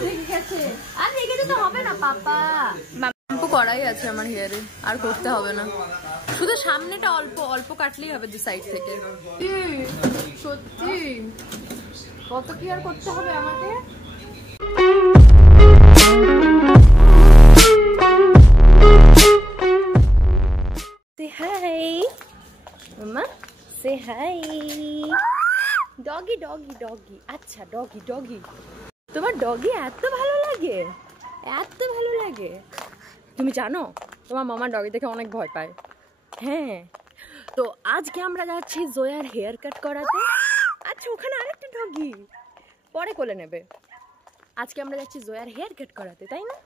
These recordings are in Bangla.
আর রেখে দিতে হবে না পাপা। শ্যাম্পু করাই আছে আমার হেয়ারে, আর করতে হবে না, শুধু সামনেটা অল্প অল্প কাটলেই হবে দু সাইড থেকে। সত্যি কত কি আর করতে হবে আমাকে। Say hi, Mama. Say hi. Doggy, doggy, doggy. আচ্ছা doggy, doggy. তোমার ডগি এত ভালো লাগে, এত ভালো লাগে। তুমি জানো তোমার মামা ডগি দেখে অনেক ভয় পায়। হ্যাঁ, তো আজকে আমরা যাচ্ছি জয়ার হেয়ার কাট করাতে। আচ্ছা ওখানে আরেকটা ডগি পরে কোলে নেবে। আজকে আমরা যাচ্ছি জয়ার হেয়ার কাট করাতে, তাই না?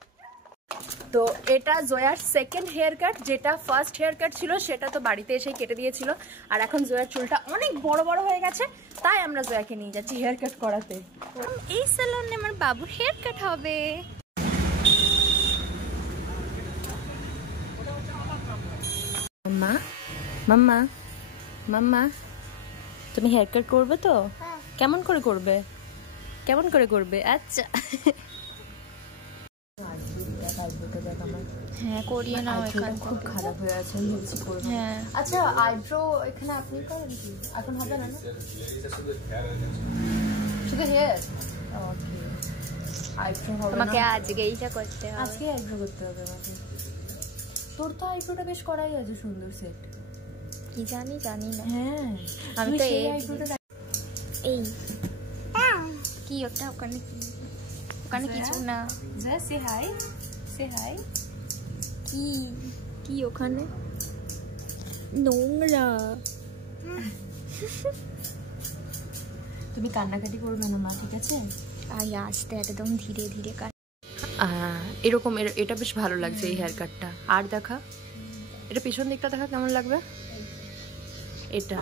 তো এটা জয়ার সেকেন্ড হেয়ার কাট। যেটা ফার্স্ট হেয়ার কাট ছিল সেটা তো বাড়িতে এসেই কেটে দিয়েছিল, আর এখন জয়ার চুলটা অনেক বড় বড় হয়ে গেছে, তাই আমরা জয়াকে নিয়ে যাচ্ছি হেয়ার কাট করাতে। এই সেলুনে আমার বাবুর হেয়ার কাট হবে। মাম্মা মাম্মা মাম্মা, তুমি হেয়ার কাট করবে তো? কেমন করে করবে, কেমন করে করবে? আচ্ছা হ্যাঁ করিয়ে নাও, এখানে খুব খারাপ হয়ে আছে। হ্যাঁ আচ্ছা আইব্রো এখানে আপনি করেন কি? এখন হবে না, শুধু হেয়ার। ওকে, আইব্রো হবে না, তোমাকে আজকে এইটা করতে হবে, আজকে আইব্রো করতে হবে আমাকে। তোর তো আইব্রোটা বেশ করাই আছে, সুন্দর সেট। কি জানি, জানি না। হ্যাঁ আমি তো এই আইব্রোটা, এই কি ওটা ওখানে, কি ওখানে কিছু না। জয় সে হাই, সে হাই। কি কি ওখানে নোংরা। তুমি কান্নাকাটি করবে না মা, ঠিক আছে? আস্তে একদম ধীরে ধীরে কাট। এরকম এটা বেশ ভালো লাগছে এই হেয়ার কাটটা। আর দেখা, এটা পিছন দিকটা দেখা কেমন লাগবে এটা।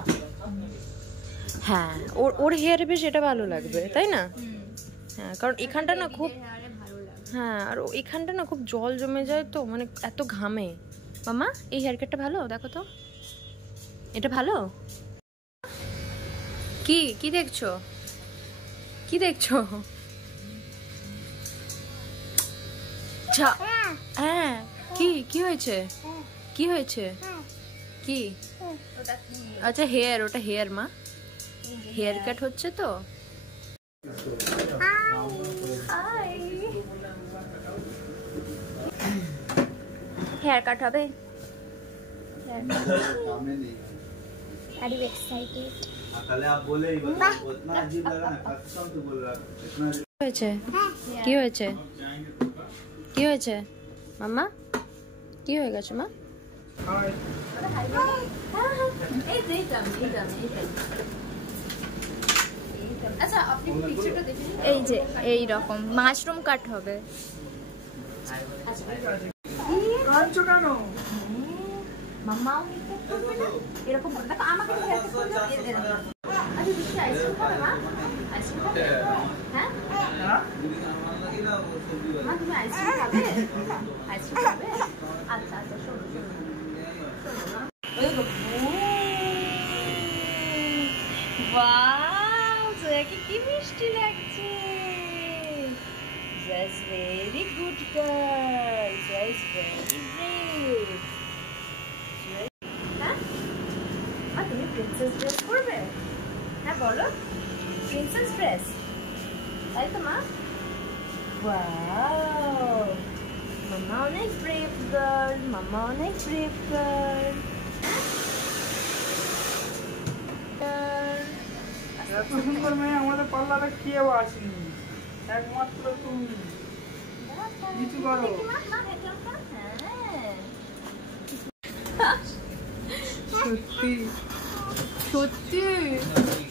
হ্যাঁ ওর হেয়ারে বেশ এটা ভালো লাগবে, তাই না? হ্যাঁ কারণ এখানটা না খুব, হ্যাঁ আর এখানটা না খুব জল জমে যায় তো, মানে এত ঘামে। মামা এই হেয়ার কাটটা ভালো, দেখো তো এটা ভালো। কি কি দেখছো, কি দেখছো? হ্যাঁ কি কি হয়েছে, কি হয়েছে, কি? আচ্ছা হেয়ার, ওটা হেয়ার মা, হেয়ার কাট হচ্ছে তো। হেয়ার কাট হবে। Are you excited? হয়েছে কি হয়েছে, কি হয়েছে মাম্মা, কি হয়ে গেছে মা? এই যে এই রকম মাশরুম কাট হবে। মাম্মা এরকম দেখো আমাকে আইসক্রিম খাবে মা, আইসক্রিম খাবে? হ্যাঁ মা তুমি আইসক্রিম খাবে, আইসক্রিম খাবে? আচ্ছা আচ্ছা শোনো শোনো, ওয়াও জয়াকে কি মিষ্টি লাগছে। Just very good girl, just very brave. হ্যাঁ মা তুমি প্রিন্সেস ড্রেস পরবে? হ্যাঁ বলো, প্রিন্সেস ড্রেস, তাই তো মা? ওয়াও মাম্মা অনেক ব্রেভ গার্ল, মাম্মা অনেক ব্রেভ গার্ল। আমাদের পাল্লাটা কেউ আসেনি, একমাত্র তুমি। কিছু করো সত্যি সত্যি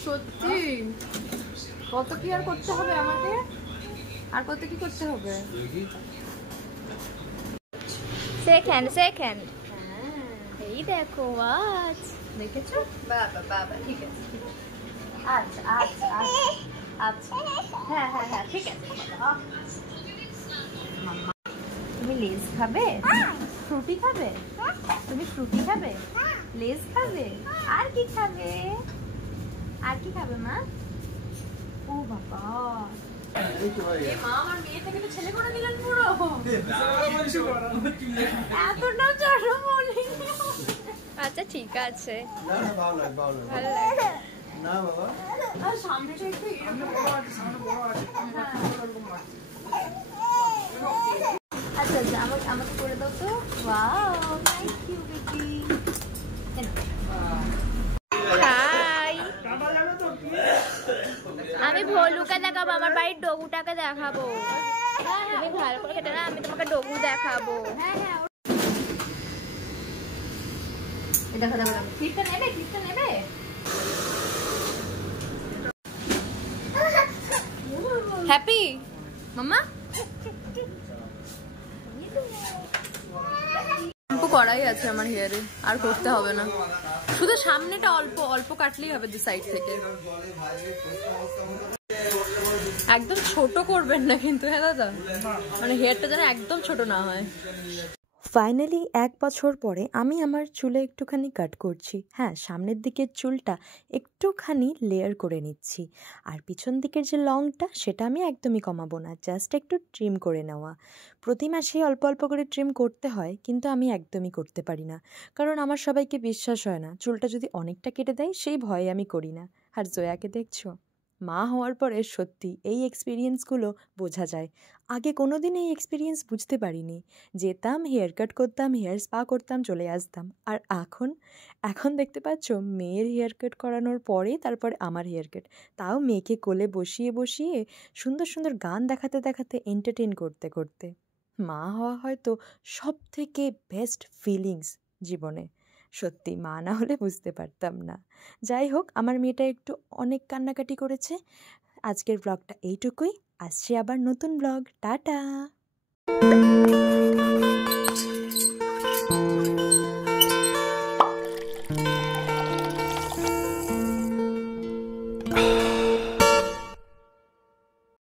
সত্যি কত কি আর করতে হবে আমাকে, আর কত কি করতে হবে। সেকেন্ড সেকেন্ড, এই দেখো ওয়াচ দেখেছো? বাবা বাবা ঠিক আছে, আচ্ছা আচ্ছা আচ্ছা হ্যাঁ হ্যাঁ হ্যাঁ ঠিক আছে। তুমি লেজ খাবে, ফ্রুটি খাবে, তুমি ফ্রুটি খাবে, লেজ খাবে, আর কি খাবে, আর কি খাবে মা? ও বাবা মা আমার মেয়ে থেকে তো ছেলে করে দিলেন পুরো। এতটা জানো বলি। আচ্ছা ঠিক আছে, ভালো লাগে না বাবা। আর সামনেটা একটু আচ্ছা আচ্ছা আমাকে করে দাও তো। Wow thank you baby. Hi, আমি ভলুকে দেখাবো, আমার বাড়ির ডগুটাকে দেখাবো। তুমি ভালো করে খেতে না, আমি তোমাকে ডগু দেখাবো। দেখো দেখো দেখো, ক্লিপটা নেবে, ক্লিপটা নেবে। হ্যাপি মাম্মা শ্যাম্পু করাই আছে আমার হেয়ারে, আর করতে হবে না, শুধু সামনেটা অল্প অল্প কাটলেই হবে দু সাইড থেকে। একদম ছোট করবেন না কিন্তু, হ্যাঁ দাদা, মানে হেয়ারটা যেন একদম ছোট না হয়। ফাইনালি 1 বছর পরে আমি আমার চুলে একটুখানি কাট করছি। হ্যাঁ, সামনের দিকের চুলটা একটুখানি লেয়ার করে নিচ্ছি, আর পিছন দিকের যে লংটা সেটা আমি একদমই কমাবো না, জাস্ট একটু ট্রিম করে নেওয়া। প্রতি মাসেই অল্প অল্প করে ট্রিম করতে হয়, কিন্তু আমি একদমই করতে পারি না, কারণ আমার সবাইকে বিশ্বাস হয় না। চুলটা যদি অনেকটা কেটে দেয় সেই ভয়ে আমি করি না। আর জয়াকে দেখছো, মা হওয়ার পরে সত্যি এই এক্সপিরিয়েন্সগুলো বোঝা যায়। আগে কোনো দিন এই এক্সপিরিয়েন্স বুঝতে পারিনি। যেতাম, হেয়ার কাট করতাম, হেয়ার স্পা করতাম, চলে আসতাম। আর এখন দেখতে পাচ্ছ, মেয়ের হেয়ার কাট করানোর পরে তারপরে আমার হেয়ার কাট, তাও মেয়েকে কোলে বসিয়ে বসিয়ে সুন্দর সুন্দর গান দেখাতে দেখাতে এন্টারটেন করতে করতে। মা হওয়া হয়তো সব থেকে বেস্ট ফিলিংস জীবনে। সত্যি মা না হলে বুঝতে পারতাম না। যাই হোক, আমার মেয়েটা একটু অনেক কান্নাকাটি করেছে। আজকের ব্লগটা এইটুকুই, আসছে আবার নতুন ব্লগ। টাটা।